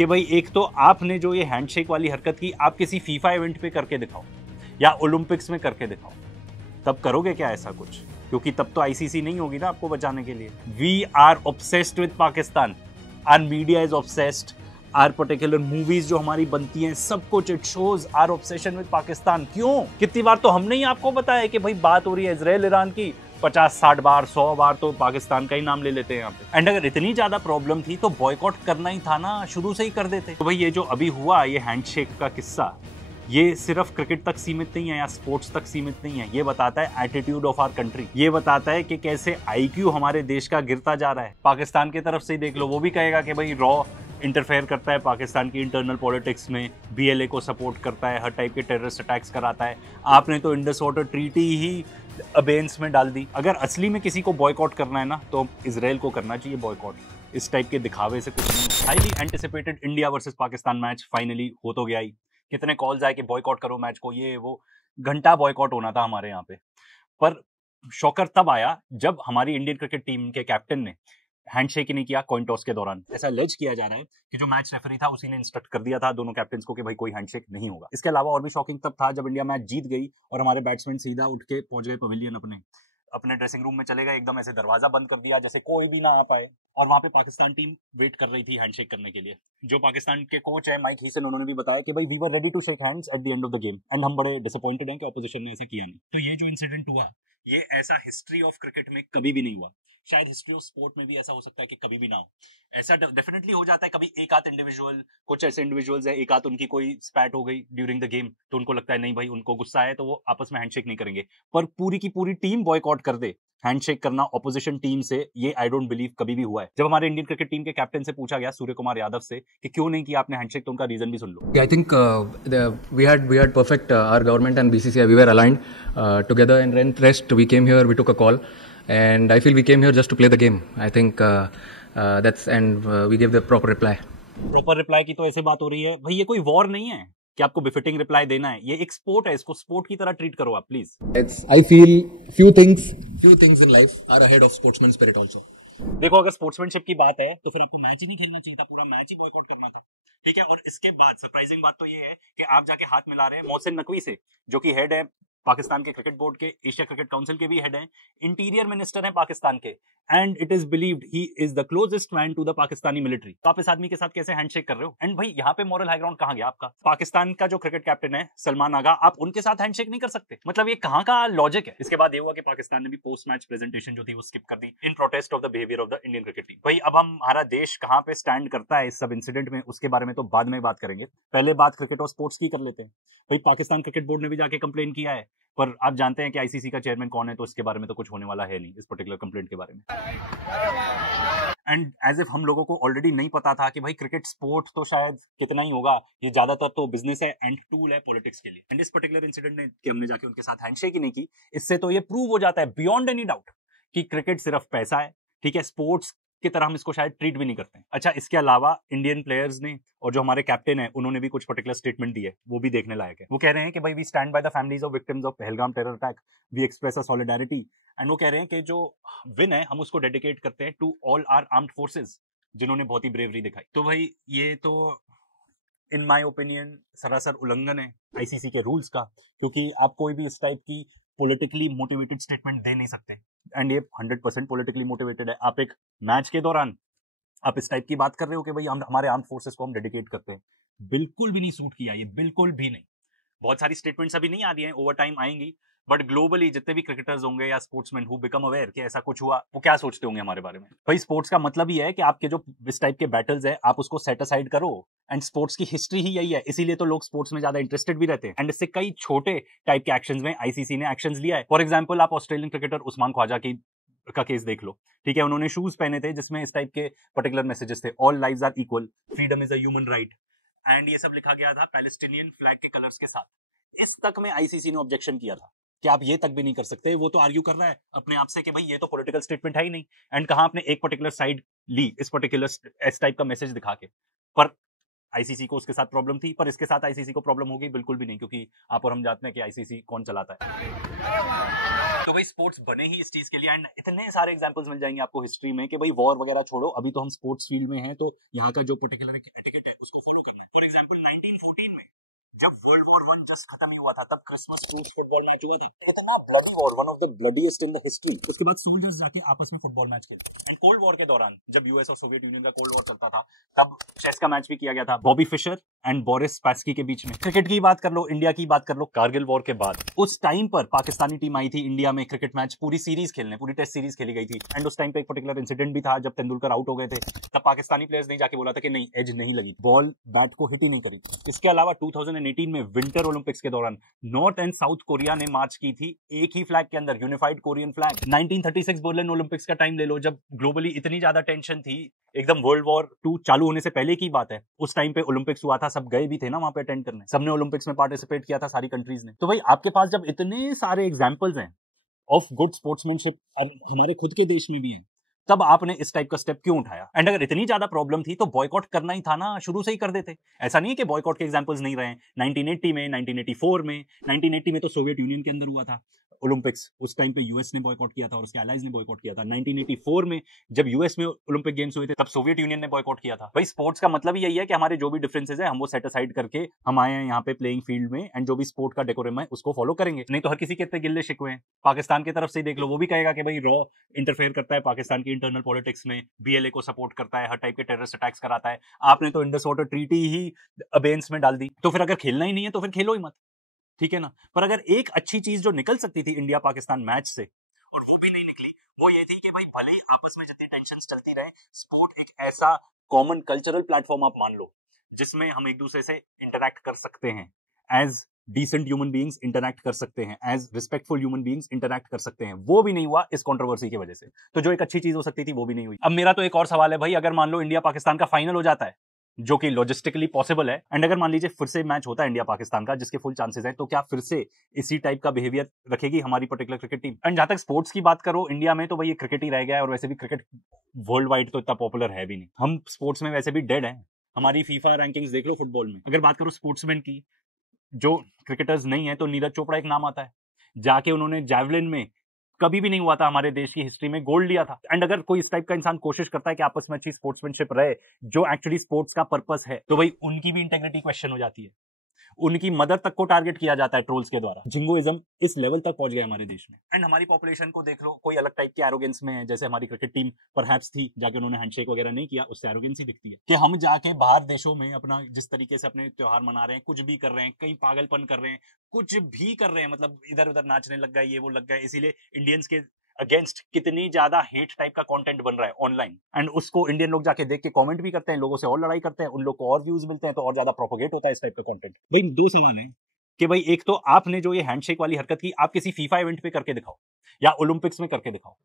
कि भाई एक तो आपने जो ये हैंडशेक वाली हरकत की, आप किसी फीफा इवेंट पे करके दिखाओ या ओलंपिक्स में करके दिखाओ, तब करोगे क्या ऐसा कुछ? क्योंकि तब तो आईसीसी नहीं होगी ना आपको बचाने के लिए। We are obsessed with Pakistan, our media is obsessed, our particular movies जो हमारी बनती हैं, सब कुछ it shows our obsession with Pakistan. क्यों? कितनी बार तो हमने ही आपको बताया कि भाई बात हो रही है इजराइल ईरान की, 50-60 बार 100 बार तो पाकिस्तान का ही नाम ले लेते हैं यहाँ पे। एंड अगर इतनी ज्यादा प्रॉब्लम थी तो बॉयकॉट करना ही था ना, शुरू से ही कर देते। तो भाई ये जो अभी हुआ, ये हैंडशेक का किस्सा, ये सिर्फ क्रिकेट तक सीमित नहीं है या स्पोर्ट्स तक सीमित नहीं है। ये बताता है एटीट्यूड ऑफ आवर कंट्री, ये बताता है कि कैसे आईक्यू हमारे देश का गिरता जा रहा है। पाकिस्तान की तरफ से ही देख लो, वो भी कहेगा कि भाई रॉ इंटरफेयर करता है पाकिस्तान की इंटरनल पॉलिटिक्स में, बीएलए को सपोर्ट करता है, हर टाइप के टेररिस्ट अटैक्स कराता है। आपने तो इंडस वाटर ट्रीटी ही अबेंस में डाल दी। अगर असली में किसी को बॉयकॉट करना है ना, तो इसराइल को करना चाहिए बॉयकॉट। इस टाइप के दिखावे से कुछ नहीं। Highly anticipated India versus Pakistan match finally हो तो गया ही। कितने कॉल्स आए कि बॉयकॉट करो मैच को, ये वो, घंटा बॉयकॉट होना था हमारे यहाँ पे। पर शॉकर तब आया जब हमारी इंडियन क्रिकेट टीम के कैप्टन ने हैंडशेक ही नहीं किया कॉइन टॉस के दौरान। ऐसा लेज किया जा रहा है कि जो मैच रेफरी था उसी ने इंस्ट्रक्ट कर दिया था दोनों कैप्टन्स को कि भाई कोई हैंडशेक नहीं होगा। इसके अलावा और भी शॉकिंग तब था जब इंडिया मैच जीत गई और हमारे बैट्समैन सीधा उठ के पहुंच गए पवेलियन, अपने ड्रेसिंग रूम में चले गए, एकदम ऐसे दरवाजा बंद कर दिया जैसे कोई भी ना आ पाए। और वहां पे पाकिस्तान टीम वेट कर रही थी हैंडशेक करने के लिए। जो पाकिस्तान के कोच है माइक हीसन, उन्होंने भी बताया कि भाई we were ready to shake hands at the end of the game and हम बड़े डिसअपॉइंटेड हैं कि ऑपोजिशन ने ऐसा किया नहीं। तो ये जो इंसिडेंट हुआ, ये ऐसा हिस्ट्री ऑफ क्रिकेट में कभी भी नहीं हुआ। शायद हिस्ट्री ऑफ स्पोर्ट में भी ऐसा हो सकता है कि कभी भी ना हो। ऐसा डेफिनेटली हो जाता है कभी, एक आध इंडिविजुअल, कुछ ऐसे इंडिविजुअल्स है, एक आध उनकी कोई स्पैट हो गई ड्यूरिंग द गेम, तो उनको लगता है नहीं भाई उनको गुस्सा है तो वो आपस में हैंडशेक नहीं करेंगे। पर पूरी की पूरी टीम बॉयकॉट कर दे हैंडशेक करना ऑपोजिशन टीम से, ये आई डोंट बिलीव कभी भी हुआ है। जब हमारे इंडियन क्रिकेट टीम के कैप्टन से पूछा गया, सूर्य कुमार यादव से, कि क्यों नहीं किया आपने हैंडशेक, तो उनका रीजन भी सुन लो। I think we had perfect our government and BCCI, we were aligned together, and rest we came here, we took a call, and I feel we came here just to play the game. I think that's and we gave the proper reply. Proper reply की तो ऐसे बात हो रही है भाई, ये कोई वॉर नहीं है कि आपको बिफिटिंग रिप्लाई देना है। ये एक स्पोर्ट है, इसको स्पोर्ट की तरह ट्रीट करो आप please. I feel few things in life are ahead of sportsman spirit also. देखो, अगर स्पोर्ट्समैनशिप की बात है तो फिर आपको मैच ही नहीं खेलना चाहिए था, पूरा मैच ही बॉयकॉट करना था, ठीक है। और इसके बाद सरप्राइजिंग बात तो ये है कि आप जाके हाथ मिला रहे हैं मोहसिन नकवी से, जो कि हेड है पाकिस्तान के क्रिकेट बोर्ड के, एशिया क्रिकेट काउंसिल के भी हेड हैं, इंटीरियर मिनिस्टर हैं पाकिस्तान के, and it is believed he is the closest man to the Pakistani military. तो आप इस आदमी के साथ कैसे हैंडशेक कर रहे हो? एंड भाई यहाँ पे मॉरल हाई ग्राउंड कहाँ गया आपका? पाकिस्तान का जो क्रिकेट कैप्टन है सलमान आगा, आप उनके साथ हैंडशेक नहीं कर सकते? मतलब ये कहाँ का लॉजिक है? इसके बाद ये हुआ कि पाकिस्तान ने भी पोस्ट मैच प्रेजेंटेशन जो थी वो स्किप कर दी in protest of the behaviour of the Indian cricket team. भाई अब हमारा देश कहाँ पे स्टैंड करता है इस सब इंसिडेंट में, उसके बारे में तो बाद में बात करेंगे, पहले बात क्रिकेट और स्पोर्ट्स की कर लेते हैं। भाई पाकिस्तान क्रिकेट बोर्ड ने भी जाके कंप्लेन किया है, पर आप जानते हैं कि आईसीसी का चेयरमैन कौन है, तो इसके बारे में तो कुछ होने वाला है नहीं, इस पर्टिकुलर कंप्लेंट के बारे में। एंड एज इफ हम लोगों को ऑलरेडी नहीं पता था कि भाई क्रिकेट स्पोर्ट तो शायद कितना ही होगा, ये ज्यादातर तो बिजनेस है एंड टूल है पॉलिटिक्स के लिए। एंड इस पर्टिकुलर इंसिडेंट ने कि हमने जाके उनके साथ हैंडशेक ही नहीं की, इससे तो ये प्रूव हो जाता है बियॉन्ड एनी डाउट कि क्रिकेट सिर्फ पैसा है, ठीक है। स्पोर्ट्स की तरह हम इसको शायद ट्रीट भी नहीं करते हैं। अच्छा, इसके अलावा इंडियन प्लेयर्स ने और जो हमारे कैप्टन है उन्होंने भी कुछ पर्टिकुलर स्टेटमेंट दी है, वो भी देखने लायक है। वो कह रहे हैं कि भाई we stand by the families of victims of Pahalgam terror attack, we express a solidarity, and वो कह रहे हैं कि जो विन है हम उसको डेडिकेट करते हैं to all our armed forces जिन्होंने बहुत ही ब्रेवरी दिखाई। तो भाई ये तो इन माय ओपिनियन सरासर उल्लंघन है आईसीसी के रूल्स का, क्योंकि आप कोई भी इस टाइप की पॉलिटिकली मोटिवेटेड स्टेटमेंट दे नहीं सकते, एंड ये 100% पॉलिटिकली मोटिवेटेड है। आप एक मैच के दौरान आप इस टाइप की बात कर रहे हो कि भाई हम हमारे आर्म फोर्सेस को हम डेडिकेट करते हैं, बिल्कुल भी नहीं सूट किया ये, बिल्कुल भी नहीं। बहुत सारी स्टेटमेंट्स अभी नहीं आ रही हैं, ओवर टाइम आएंगी, बट ग्लोबली जितने भी क्रिकेटर्स होंगे या स्पोर्ट्समैन हु बिकम अवेयर कि ऐसा कुछ हुआ, वो क्या सोचते होंगे हमारे बारे में। भाई स्पोर्ट्स का मतलब ही है कि आपके जो इस टाइप के बैटल्स है आप उसको सेट असाइड करो, एंड स्पोर्ट्स की हिस्ट्री ही यही है, इसीलिए तो लोग स्पोर्ट्स में ज्यादा इंटरेस्टेड भी रहते हैं। एंड इससे कई छोटे टाइप के एक्शंस में आईसीसी ने एक्शंस लिया है। फॉर एग्जांपल आप ऑस्ट्रेलियन क्रिकेटर उस्मान ख्वाजा की का केस देख लो, ठीक है। उन्होंने शूज पहने थे जिसमें इस टाइप के पर्टिकुलर मैसेजेस थे, all lives are equal, freedom is a human right, and ये सब लिखा गया था पैलेस्टीनियन फ्लैग के कलर्स के साथ। इस तक में आईसीसी ने ऑब्जेक्शन किया था कि आप ये तक भी नहीं कर सकते। वो तो आर्ग्यू कर रहा है अपने आप से कि भाई ये तो पॉलिटिकल स्टेटमेंट है ही नहीं, एंड कहां आपने एक पर्टिकुलर साइड ली इस पर्टिकुलर इस टाइप का मैसेज दिखा के। पर आईसीसी को उसके साथ प्रॉब्लम थी, पर इसके साथ आईसीसी को प्रॉब्लम होगी बिल्कुल भी नहीं, क्योंकि आप और हम जानते हैं कि आईसीसी कौन चलाता है। तो भाई स्पोर्ट्स बने ही इस चीज के लिए, एंड इतने सारे एग्जांपल्स मिल जाएंगे आपको हिस्ट्री में कि भाई वॉर वगैरह छोड़ो, अभी तो हम स्पोर्ट्स फील्ड में हैं, तो यहाँ का जो पर्टिकुलर एटिकेट है उसको फॉलो करना है। फॉर एग्जांपल 1914 में जब वर्ल्ड वॉर 1 जस्ट खत्म ही हुआ था, तब क्रिसमस ईव फुटबॉल मैच हुआ था, bloody war, one of the bloodiest in the history. उसके बाद सोल्जर्स जाके आपस में फुटबॉल मैच खेलते। कोल्ड वॉर के दौरान जब यूएस और सोवियत यूनियन का कोल्ड वॉर चलता था, तब चेस का मैच भी किया गया था Bobby Fischer and Boris Spassky के बीच में। क्रिकेट की बात कर लो, इंडिया की बात कर लो, कारगिल वॉर के बाद उस टाइम पर पाकिस्तानी टीम आई थी इंडिया में क्रिकेट मैच, पूरी सीरीज खेलने, पूरी टेस्ट सीरीज खेली गई थी। एंड उस टाइम पे एक पर्टिकुलर इंसिडेंट भी था, जब तेंदुलकर आउट हो गए थे, तब पाकिस्तानी प्लेयर्स ने जाके बोला था कि नहीं, एज नहीं लगी, बॉल बैट को हिट ही नहीं करी। इसके अलावा 2018 में विंटर ओलंपिक्स के दौरान नॉर्थ एंड साउथ कोरिया ने मार्च की थी एक ही फ्लैग के अंदर, unified Korean flag. 1936 Berlin Olympics का टाइम ले लो, जब ग्लोबली इतनी ज्यादा टेंशन थी, एकदम वर्ल्ड वॉर 2 चालू होने से पहले की बात है, उस टाइम पे ओलंपिक्स हुआ था, सब गए भी थे ना वहां पे अटेंड करने, सबने ओलंपिक्स में पार्टिसिपेट किया था, सारी कंट्रीज ने। तो भाई आपके पास जब इतने सारे एग्जांपल्स हैं ऑफ गुड स्पोर्ट्समैनशिप, अब हमारे खुद के देश में भी है, तब आपने इस टाइप का स्टेप क्यों उठाया? एंड अगर इतनी ज्यादा प्रॉब्लम थी तो बॉयकॉट करना ही था ना, शुरू से ही कर देते। ऐसा नहीं है कि बॉयकॉट के एग्जांपल्स नहीं रहे। 1980 में, 1984 में, 1980 में तो सोवियत यूनियन के अंदर हुआ था ओलंपिक्स, उस टाइम पे यूएस ने बॉयकॉट किया था और उसके एलाइज ने बॉयकॉट किया था। 1984 में जब यूएस में ओलंपिक गेम्स हुए थे, तब सोवियत यूनियन ने बॉयकॉट किया था। भाई स्पोर्ट्स का मतलब यही है कि हमारे जो भी डिफरेंसेस है हम वो सेट असाइड करके हम आए हैं यहाँ पे प्लेइंग फील्ड में, एंड जो भी स्पोर्ट का डेकोरम है उसको फॉलो करेंगे। नहीं तो हर किसी के इतने गिल्ले शिकवे हैं। पाकिस्तान की तरफ से देख लो, वो भी कहेगा कि भाई रॉ इंटरफेयर करता है पाकिस्तान की इंटरनल पॉलिटिक्स में, बीएलए को सपोर्ट करता है, हर टाइप के टेररिस्ट अटैक्स कराता है। आपने तो इंडस वाटर ट्रीटी ही अबेंस में डाल दी, तो फिर अगर खेलना ही नहीं है तो फिर खेलो ही मत, ठीक है ना। पर अगर एक अच्छी चीज जो निकल सकती थी इंडिया पाकिस्तान मैच से, और वो भी नहीं निकली, वो ये थी कि भाई भले ही आपस में जितनी टेंशन चलती रहे, स्पोर्ट एक ऐसा कॉमन कल्चरल प्लेटफॉर्म आप मान लो जिसमें हम एक दूसरे से इंटरैक्ट कर सकते हैं, as decent human beings interact कर सकते हैं, as respectful human beings interact कर सकते हैं। वो भी नहीं हुआ इस कंट्रोवर्सी की वजह से। तो जो एक अच्छी चीज हो सकती थी वो भी नहीं हुई। अब मेरा तो एक और सवाल है भाई, अगर मान लो इंडिया पाकिस्तान का फाइनल हो जाता है, जो कि लॉजिस्टिकली पॉसिबल है, एंड अगर मान लीजिए फिर से मैच होता है इंडिया पाकिस्तान का, जिसके फुल चांसेस हैं, तो क्या फिर से इसी टाइप का बिहेवियर रखेगी हमारी पर्टिकुलर क्रिकेट टीम? एंड जहां तक स्पोर्ट्स की बात करो इंडिया में, तो भाई ये क्रिकेट ही रह गया है, और वैसे भी क्रिकेट वर्ल्ड वाइड तो इतना पॉपुलर है भी नहीं। हम स्पोर्ट्स में वैसे भी डेड हैं। हमारी फीफा रैंकिंग्स देख लो फुटबॉल में। अगर बात करो स्पोर्ट्समैन की जो क्रिकेटर्स नहीं है, तो नीरज चोपड़ा एक नाम आता है, जाके उन्होंने जैवलिन में, कभी भी नहीं हुआ था हमारे देश की हिस्ट्री में, गोल्ड लिया था। एंड अगर कोई इस टाइप का इंसान कोशिश करता है कि आपस में अच्छी स्पोर्ट्समैनशिप रहे, जो एक्चुअली स्पोर्ट्स का पर्पस है, तो भाई उनकी भी इंटेग्रिटी क्वेश्चन हो जाती है। उनकी मदर तक को टारगेट किया जाता है ट्रोल्स के द्वारा। जिंगोइज्म इस लेवल तक पहुंच गया हमारे देश में। एंड हमारी पॉपुलेशन को देख लो, कोई अलग टाइप के एरोगेंस में है, जैसे हमारी क्रिकेट टीम परहैप्स थी, जाके उन्होंने हैंडशेक वगैरह नहीं किया, उससे एरोगेंसी दिखती है कि हम जाके बाहर देशों में अपना जिस तरीके से अपने त्योहार मना रहे हैं, कुछ भी कर रहे हैं, कहीं पागलपन कर रहे हैं, कुछ भी कर रहे हैं, मतलब इधर उधर नाचने लग गए, ये वो लग गए, इसीलिए इंडियंस के अगेंस्ट कितनी ज्यादा हेट टाइप का कंटेंट बन रहा है ऑनलाइन, एंड उसको इंडियन लोग जाके देख के कमेंट भी करते हैं, लोगों से और लड़ाई करते हैं, उन लोग को और व्यूज मिलते हैं, तो और ज्यादा प्रोपोगेट होता है इस टाइप का कंटेंट। भाई दो सवाल है कि भाई एक तो आपने जो ये हैंडशेक वाली हरकत की, आप किसी फीफा इवेंट पे करके दिखाओ या ओलंपिक्स में करके दिखाओ,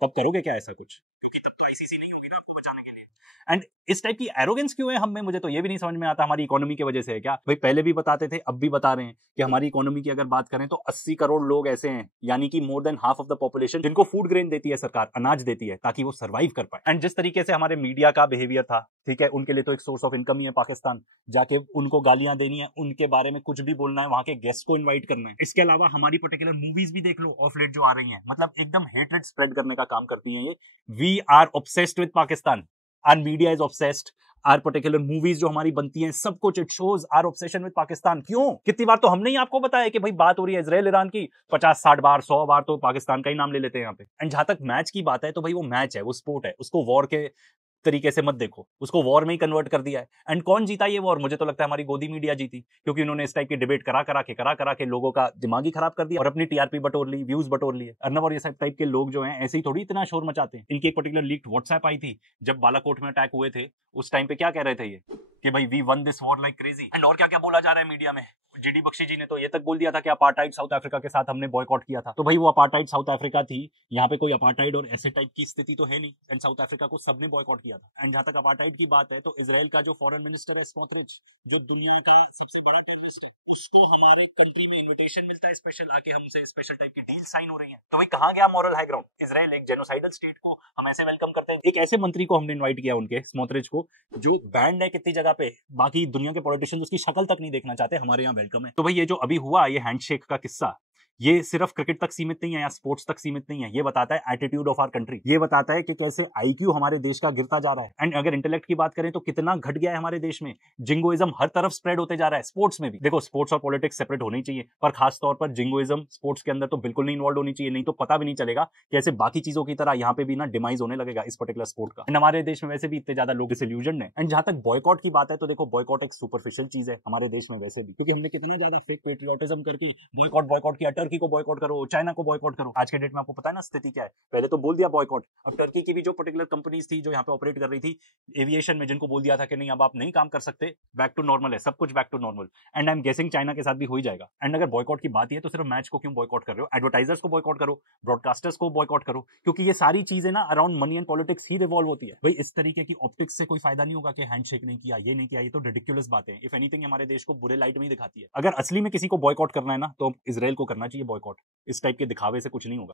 तब करोगे क्या ऐसा कुछ? क्योंकि तब तो आईसीसी नहीं होगी ना आपको बचाने के लिए। एंड इस टाइप की एरोगेंस क्यों है हम में, मुझे तो ये भी नहीं समझ में आता। हमारी इकोनॉमी की वजह से है क्या? भाई पहले भी बताते थे, अब भी बता रहे हैं कि हमारी इकोनॉमी की अगर बात करें तो 80 करोड़ लोग ऐसे हैं, यानी कि more than half of the population, जिनको फूड ग्रेन देती है सरकार, अनाज देती है ताकि वो सर्वाइव कर पाए। एंड जिस तरीके से हमारे मीडिया का बिहेवियर था, ठीक है, उनके लिए तो एक सोर्स ऑफ इनकम ही है पाकिस्तान, जाके उनको गालियां देनी है, उनके बारे में कुछ भी बोलना है, वहां के गेस्ट को इन्वाइट करना है। इसके अलावा हमारी पर्टिकुलर मूवीज भी देख लो ऑफ लेट जो आ रही हैं, मतलब एकदम हेट्रेड स्प्रेड करने का काम करती हैं ये। We are obsessed with Pakistan, our media is obsessed, our particular movies जो हमारी बनती हैं, सब कुछ it shows our obsession with Pakistan. क्यों? कितनी बार तो हमने ही आपको बताया कि भाई बात हो रही है इजराइल ईरान की, 50-60 बार 100 बार तो पाकिस्तान का ही नाम ले लेते हैं यहाँ पे। एंड जहां तक मैच की बात है, तो भाई वो मैच है, वो स्पोर्ट है, उसको वॉर के तरीके से मत देखो, उसको वॉर में ही कन्वर्ट कर दिया है। एंड कौन जीता ये वॉर? मुझे तो लगता है हमारी गोदी मीडिया जीती, क्योंकि उन्होंने इस टाइप की डिबेट करा करा के लोगों का दिमाग ही खराब कर दिया और अपनी टीआरपी बटोर ली, व्यूज बटोर लिए। अर्नब और ये सब टाइप के लोग जो हैं ऐसे ही थोड़ी इतना शोर मचाते हैं। इनकी एक पर्टिकुलर लीक्ड व्हाट्सएप आई थी जब बालाकोट में अटैक हुए थे, उस टाइम पे क्या कह रहे थे ये कि भाई we won this war like crazy. And और क्या क्या बोला जा रहा है मीडिया में। जीडी बख्शी जी ने तो ये तक बोल दिया था कि अपार्टाइड साउथ अफ्रीका के साथ हमने बॉयकॉट किया था। तो भाई वो अपार्टाइड साउथ अफ्रीका थी, यहाँ पे कोई अपार्टाइड और ऐसे टाइप की स्थिति तो है नहीं। एंड साउथ अफ्रीका को सबने बॉयकॉट किया था। एंड जहां तक अपार्टाइड की बात है, तो इजराइल का जो फॉरेन मिनिस्टर है स्मोट्रिच, जो दुनिया का सबसे बड़ा टेररिस्ट है, उसको हमारे कंट्री में इन्विटेशन मिलता है स्पेशल, आके हमसे स्पेशल टाइप की डील साइन हो रही है। तो भाई कहाँ गया मॉरल हाई ग्राउंड? इजराइल एक जेनोसाइडल स्टेट को हम ऐसे वेलकम करते हैं। एक ऐसे मंत्री को हमने इन्वाइट किया उनके, स्मोट्रिच को, जो बैंड है कितनी जगह जगह पे बाकी दुनिया के पॉलिटिशियंस उसकी शक्ल तक नहीं देखना चाहते, हमारे यहाँ वेलकम है। तो भाई ये जो अभी हुआ ये हैंडशेक का किस्सा, ये सिर्फ क्रिकेट तक सीमित नहीं है या स्पोर्ट्स तक सीमित नहीं है, ये बताता है एटीट्यूड ऑफ आवर कंट्री, ये बताता है कि कैसे आईक्यू हमारे देश का गिरता जा रहा है। एंड अगर इंटेलेक्ट की बात करें तो कितना घट गया है हमारे देश में, जिंगोइज्म हर तरफ स्प्रेड होते जा रहा है, स्पोर्ट्स में भी। देखो स्पोर्ट्स और पॉलिटिक्स सेपरेट होनी चाहिए, पर खास तौर पर जिंगोइज्म स्पोर्ट्स के अंदर तो बिल्कुल नहीं इन्वॉल्व होनी चाहिए, नहीं तो पता भी नहीं चलेगा कैसे बाकी चीजों की तरह यहाँ पे भी ना डिमाइज होने लगेगा इस पर्टिकुलर स्पोर्ट का। एंड हमारे देश में वैसे भी इतने ज्यादा लोग डिsillusioned है। एंड जहां तक बॉयकॉट की बात है तो देखो बॉयकॉट एक सुपरफिशियल चीज है हमारे देश में वैसे भी, क्योंकि हमने कितना ज्यादा फेक पेट्रियोटिज्म करके बॉयकॉट किया, टर्की को बॉयकॉट करो, चाइना को बॉयकॉट करो। आज के डेट में आपको पता है ना स्थिति क्या है, पहले तो बोल दिया बॉयकॉट, अब टर्की की भी जो पर्टिकुलर कंपनीज थी जो यहाँ पे ऑपरेट कर रही थी एविएशन में, जिनको बोल दिया था कि नहीं अब आप नहीं काम कर सकते, बैक टू नॉर्मल है, सब कुछ back to normal. And I am guessing China के साथ भी हो ही जाएगा। एंड अगर बॉयकॉट की बात है तो सिर्फ मैच को क्यों बॉयकॉट कर रहे हो, एडवर्टाइजर्स को बॉयकॉट करो, ब्रॉडकास्टर्स को बॉयकॉट करो, क्योंकि ये सारी चीजें ना around money and politics he revolve होती है। भाई इस तरीके की ऑप्टिक्स से कोई फायदा नहीं होगा कि हैंडशेक नहीं किया, ये नहीं किया, ये तो रिडिकुलस बातें हैं। इफ एनीथिंग हमारे देश को बुरे लाइट में ही दिखाती है। अगर असली में किसी को बॉयकॉट करना है ना तो इसराइल को करना चाहिए बॉयकॉट, इस टाइप के दिखावे से कुछ नहीं होगा।